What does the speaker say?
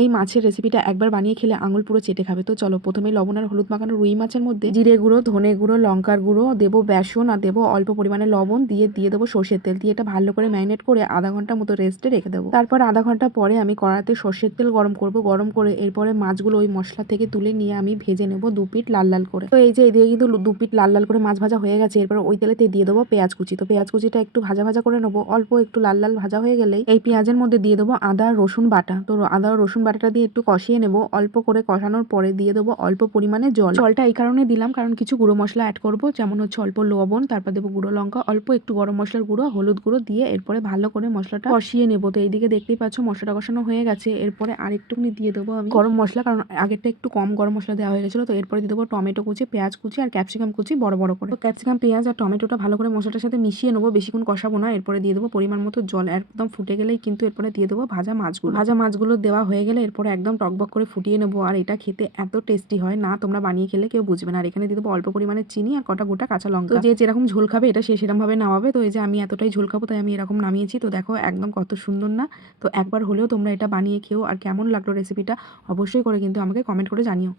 এই মাছের রেসিপিটা একবার বানিয়ে খেলে আঙুল পুরো চেটে খাবে। তো চলো প্রথমে লবণ আর হলুদ মাখানো রুই মাছের মধ্যে জিরে গুঁড়ো, ধনে গুঁড়ো, লঙ্কার গুঁড়ো দেবো, বেসন আর দেবো অল্প পরিমাণে লবণ, দিয়ে দেবো সর্ষের তেল, দিয়ে এটা ভালো করে ম্যারিনেট করে আধা ঘন্টার মতো রেস্টে রেখে দেবো। তারপর আধা ঘন্টা পরে আমি কড়াতে সর্ষের তেল গরম করব, গরম করে এরপরে মাছগুলো ওই মশলা থেকে তুলে নিয়ে আমি ভেজে নেবো দু পিঠ লাল লাল করে। তো এই যে এদিকে কিন্তু দু পিঠ লাল লাল করে মাছ ভাজা হয়ে গেছে। এরপর ওই তেলেতে দিয়ে দেবো পেঁয়াজ কুচি। তো পেঁয়াজ কুচিটা একটু ভাজা ভাজা করে নেবো, অল্প একটু লাল লাল ভাজা হয়ে গেলেই এই পেঁয়াজের মধ্যে দিয়ে দেবো আদা রসুন বাটা। তো আদা রসুন বাটাটা দিয়ে একটু কষিয়ে নেব। অল্প করে কষানোর পরে দিয়ে দেবো অল্প পরিমাণে জল। জলটা এই কারণে দিলাম কারণ কিছু গুঁড়ো মশলা অ্যাড করব, যেমন হচ্ছে অল্প লবণ, তারপর দেবো গুঁড়ো লঙ্কা, অল্প একটু গরম মশলার গুঁড়ো, হলুদ গুঁড়ো দিয়ে এরপরে ভালো করে মশলাটা কষিয়ে নেব। তো এইদিকে দেখতেই পাচ্ছ মশলাটা কষানো হয়ে গেছে। এরপরে আর একটুখানি দিয়ে দেবো আমি গরম মশলা, কারণ আগেরটা একটু কম গরম মশলা দেওয়া হয়ে গেছিলো। তো এরপরে দিয়ে দেবো টমেটো কুচি, পেঁয়াজ কুচি আর ক্যাপসিকাম কুচি বড় বড় করে। তো ক্যাপসিকাম, পেঁয়াজ আর টমেটোটা ভালো করে মশলাটার সাথে মিশিয়ে নেবো, বেশিক্ষণ কষাবো না। এরপরে দিয়ে দেবো পরিমাণ মতো জল, একদম ফুটে গেলেই কিন্তু এরপরে দিয়ে দেবো ভাজা মাছগুলো। ভাজা মাছগুলো দেওয়া হয়ে গেলে এরপরে একদম টকবক করে ফুটিয়ে নেবো। আর এটা খেতে এত টেস্টি হয় না, তোমরা বানিয়ে খেলে কেউ বুঝবে না। আর এখানে দিয়ে দেবো অল্প পরিমাণে চিনি আর কটা গোটা কাঁচা লঙ্কা। তো যে যেরকম ঝোল খাবে এটা সে সেরকম ভাবে নামাবে। তো এই যে আমি এতটাই ঝোল খাবো তাই আমি এরকম নামিয়েছি। তো দেখো একদম কত সুন্দর না। তো একবার হলেও তোমরা এটা বানিয়ে খেও, আর কেমন লাগলো রেসিপিটা অবশ্যই করে কিন্তু আমাকে কমেন্ট করে জানিও।